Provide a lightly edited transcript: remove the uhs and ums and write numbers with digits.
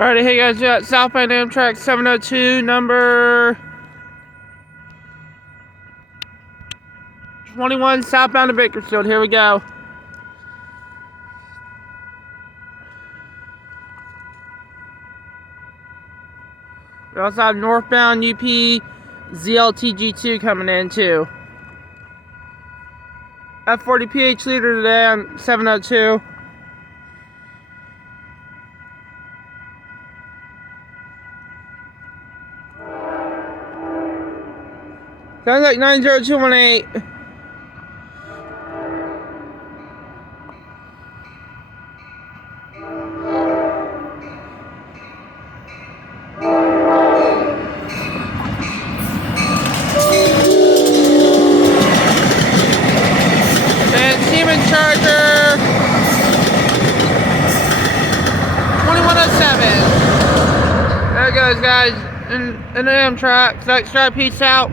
Alrighty, hey guys, we got southbound Amtrak 702, number 21, southbound to Bakersfield. Here we go. We also have northbound UP ZLTG2 coming in too. F40 PH leader today on 702. Sounds like 90218. And Siemens Charger 2107. There it goes, guys. In the Amtrak. Peace out.